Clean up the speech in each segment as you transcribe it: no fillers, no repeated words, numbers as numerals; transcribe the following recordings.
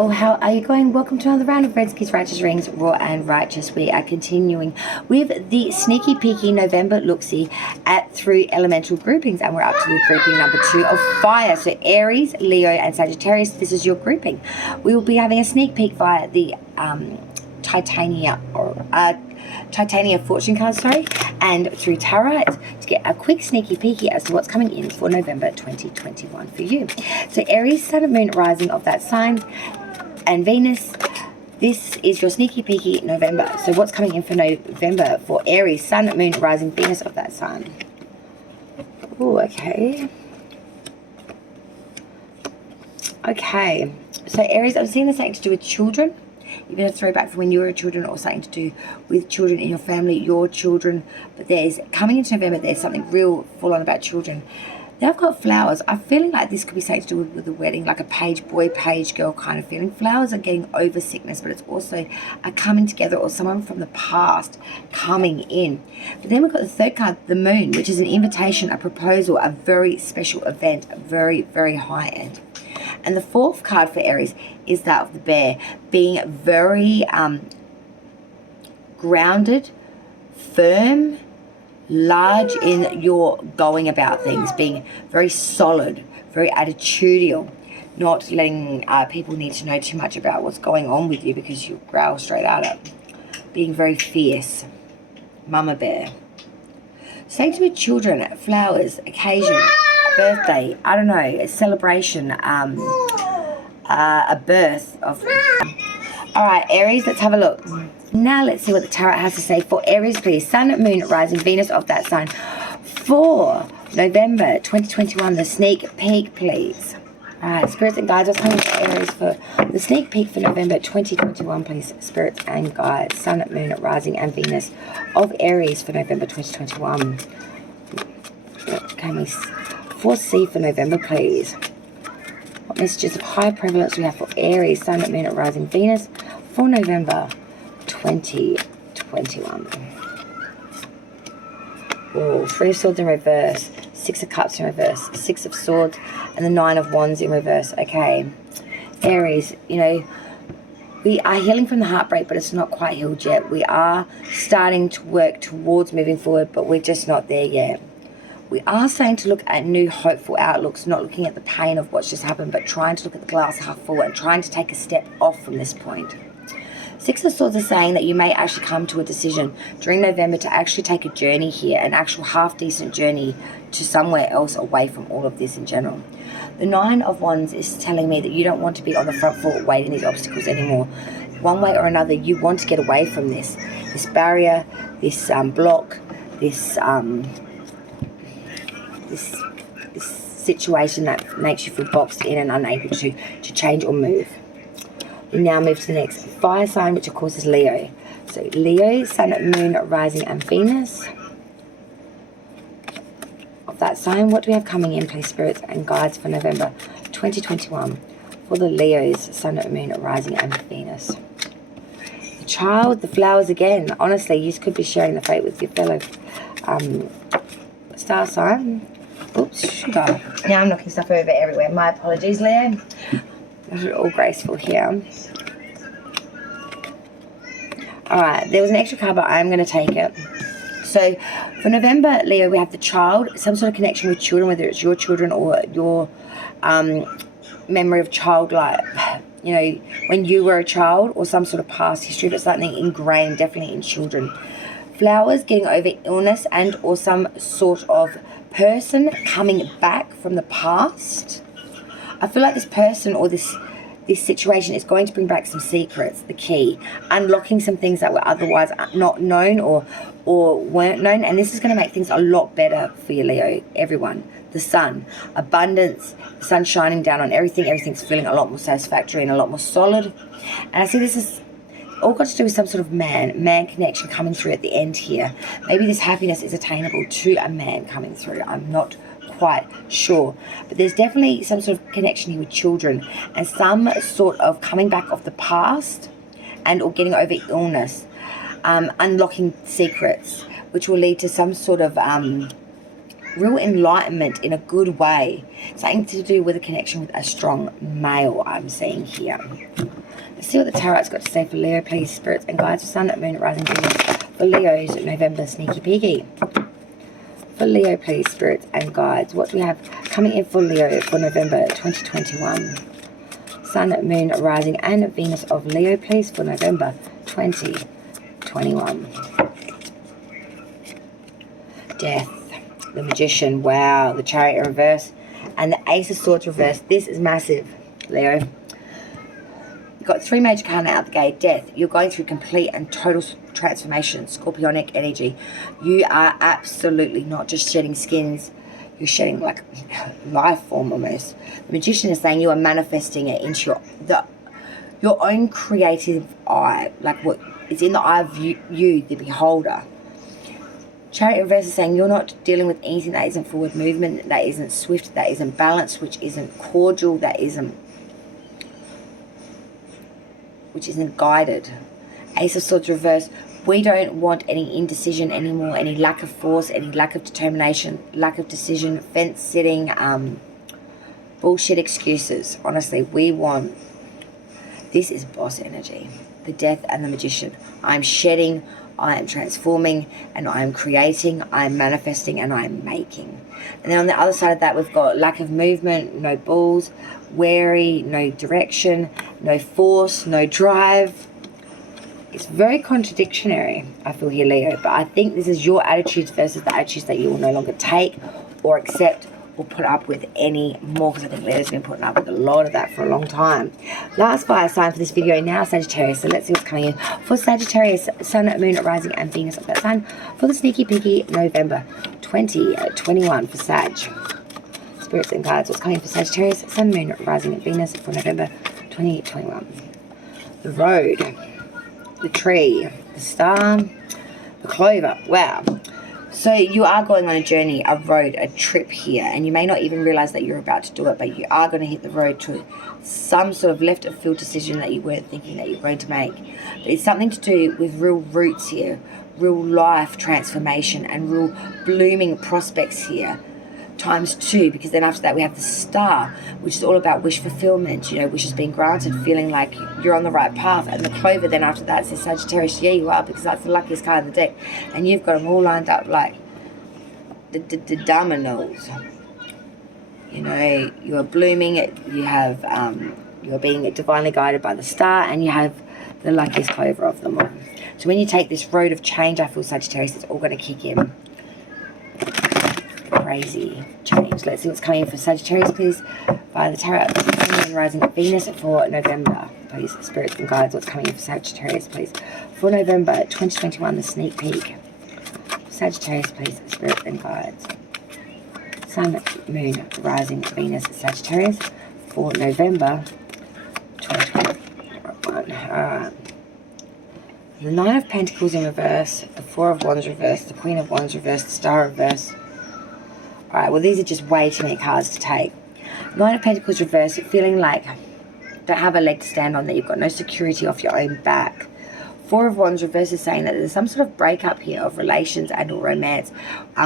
Oh, how are you going? Welcome to another round of Redski's Righteous Rings, Raw and Righteous. We are continuing with the Sneaky Peeky November look-see at 3 elemental groupings, and we're up to the grouping number 2 of fire. So Aries, Leo, and Sagittarius, this is your grouping. We will be having a sneak peek via the Titania fortune cards, and through tarot to get a quick sneaky peeky as to what's coming in for November 2021 for you. So Aries, Sun, Moon, Rising of that sign, and Venus. This is your sneaky peeky November. So what's coming in for November for Aries, Sun, Moon, Rising, Venus of that sign? Oh, okay. Okay. So Aries, I'm seeing this something to do with children. Even a throwback for when you were children, or something to do with children in your family, your children. But there's, coming into November, there's something real full on about children. Now I've got flowers. I'm feeling like this could be something to do with the wedding, like a page boy, page girl kind of feeling. Flowers are getting over sickness, but it's also a coming together, or someone from the past coming in. But then we've got the third card, the moon, which is an invitation, a proposal, a very special event, very, very high end. And the fourth card for Aries is that of the bear, being very grounded, firm, large in your going about things, being very solid, very attitudinal, not letting people need to know too much about what's going on with you because you growl straight at it. Being very fierce, mama bear. Same to with children, flowers, occasion, birthday, I don't know, a celebration, a birth of. All right, Aries, let's have a look. Now let's see what the tarot has to say for Aries, please. Sun, Moon, Rising, Venus of that sign for November 2021. The sneak peek, please. All right, spirits and guides, what's coming for Aries for the sneak peek for November 2021, please? Spirits and guides, Sun, Moon, Rising, and Venus of Aries for November 2021. What can we foresee for November, please? What messages of high prevalence we have for Aries, Sun, Moon, Rising, Venus for November 2021. Oh, 3 of Swords in reverse, 6 of Cups in reverse, 6 of Swords, and the 9 of Wands in reverse. Okay, Aries, you know, we are healing from the heartbreak, but it's not quite healed yet. We are starting to work towards moving forward, but we're just not there yet. We are starting to look at new hopeful outlooks, not looking at the pain of what's just happened, but trying to look at the glass half full and trying to take a step off from this point. 6 of Swords are saying that you may actually come to a decision during November to actually take a journey here, an actual half-decent journey to somewhere else away from all of this in general. The 9 of Wands is telling me that you don't want to be on the front foot waiting these obstacles anymore. One way or another, you want to get away from this barrier, this block, this situation that makes you feel boxed in and unable to change or move. We now move to the next fire sign, which of course is Leo. So Leo, Sun, Moon, Rising, and Venus of that sign. What do we have coming in, please, spirits and guides, for November 2021 for the Leos, Sun, Moon, Rising, and Venus? The child, the flowers again. Honestly, you could be sharing the fate with your fellow star sign. Oops, sugar. Now I'm knocking stuff over everywhere. My apologies, Leo. Not at all graceful here. Alright, there was an extra card, but I'm going to take it. So, for November, Leo, we have the child, some sort of connection with children, whether it's your children or your memory of childlike, you know, when you were a child, or some sort of past history, but something ingrained definitely in children. Flowers, getting over illness, and or some sort of person coming back from the past. I feel like this person or this situation is going to bring back some secrets, the key, unlocking some things that were otherwise not known or weren't known, and this is going to make things a lot better for you, Leo, everyone. The sun, abundance, the sun shining down on everything, everything's feeling a lot more satisfactory and a lot more solid. And I see this is all got to do with some sort of man connection coming through at the end here. Maybe this happiness is attainable to a man coming through. I'm not quite sure, but there's definitely some sort of connection here with children and some sort of coming back of the past and or getting over illness, unlocking secrets, which will lead to some sort of real enlightenment in a good way. Something to do with a connection with a strong male I'm seeing here. Let's see what the Tarot's got to say for Leo, please, spirits and guides for Sun, Moon, Rising, Venus for Leo's November sneaky peeky. For Leo, please, spirits and guides. What do we have coming in for Leo for November 2021? Sun, Moon, Rising and Venus of Leo, please, for November 2021. Death, the Magician, wow, the Chariot in reverse, and the Ace of Swords reverse. This is massive, Leo. You've got 3 major cards out the gate. Death, you're going through complete and total transformation, scorpionic energy. You are absolutely not just shedding skins, you're shedding like life form almost. The Magician is saying you are manifesting it into your own creative eye, like what is in the eye of you, the beholder. Chariot reverse is saying you're not dealing with anything that isn't forward movement, that isn't swift, that isn't balanced, which isn't cordial, which isn't guided. Ace of Swords reverse, we don't want any indecision anymore, any lack of force, any lack of determination, lack of decision, fence sitting, bullshit excuses. Honestly, we want, this is boss energy. The Death and the Magician. I'm shedding, I am transforming, and I am creating, I am manifesting, and I am making. And then on the other side of that, we've got lack of movement, no balls, wary, no direction, no force, no drive. It's very contradictory, I feel here, Leo. But I think this is your attitudes versus the attitudes that you will no longer take or accept or put up with any more, because I think Leo's been putting up with a lot of that for a long time. Last fire sign for this video now, Sagittarius. So let's see what's coming in for Sagittarius, Sun, Moon, Rising and Venus of that sign for the sneaky peeky November 2021 for Sag. Spirits and guides, what's coming for Sagittarius, Sun, Moon, Rising and Venus for November 2021. The road, the tree, the star, the clover. Wow. So you are going on a journey, a road, a trip here, and you may not even realize that you're about to do it, but you are going to hit the road to some sort of left of field decision that you weren't thinking that you're going to make. But it's something to do with real roots here, real life transformation and real blooming prospects here. ×2, because then after that we have the star, which is all about wish fulfillment, you know, wishes being granted, feeling like you're on the right path. And the clover then after that says Sagittarius, yeah you are, because that's the luckiest card in the deck, and you've got them all lined up like the dominoes. You know, you're blooming, you have you're being divinely guided by the star, and you have the luckiest clover of them all. So when you take this road of change, I feel Sagittarius, it's all going to kick in. Crazy change. Let's see what's coming in for Sagittarius, please, by the Tarot. Moon, Rising Venus for November, please. Spirits and guides, what's coming in for Sagittarius, please, for November 2021, the sneak peek. Sagittarius, please. Spirits and guides. Sun, Moon, Rising Venus, Sagittarius for November 2021. The Nine of Pentacles in reverse, the Four of Wands reverse, the Queen of Wands reverse, the Star reverse. Alright, well these are just way too many cards to take. Nine of Pentacles reverse, feeling like you don't have a leg to stand on, that you've got no security off your own back. Four of Wands reverse is saying that there's some sort of breakup here of relations and or romance.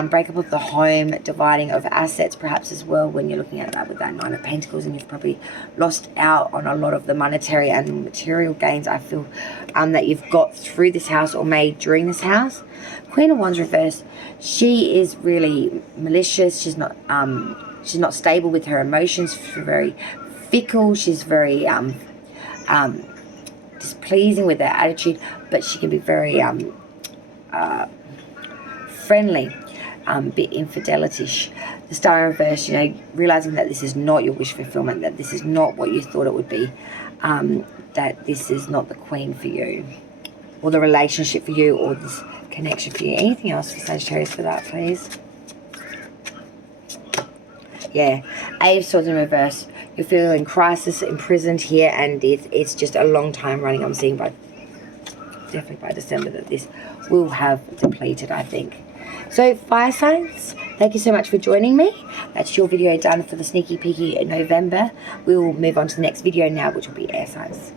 Breakup of the home, dividing of assets perhaps as well, when you're looking at that with that Nine of Pentacles, and you've probably lost out on a lot of the monetary and material gains, I feel, that you've got through this house or made during this house. Queen of Wands reverse, she is really malicious. She's not stable with her emotions. She's very fickle. She's very displeasing with her attitude, but she can be very friendly, bit infidelity-ish. The Star in reverse, you know, realizing that this is not your wish fulfillment, that this is not what you thought it would be, that this is not the queen for you, or the relationship for you, or this connection for you. Anything else for Sagittarius for that, please? Yeah, Eight of Swords in reverse. You're feeling crisis, imprisoned here, and it's just a long time running. I'm seeing definitely by December that this will have depleted, I think. So, fire signs, thank you so much for joining me. That's your video done for the sneaky peeky in November. We will move on to the next video now, which will be air signs.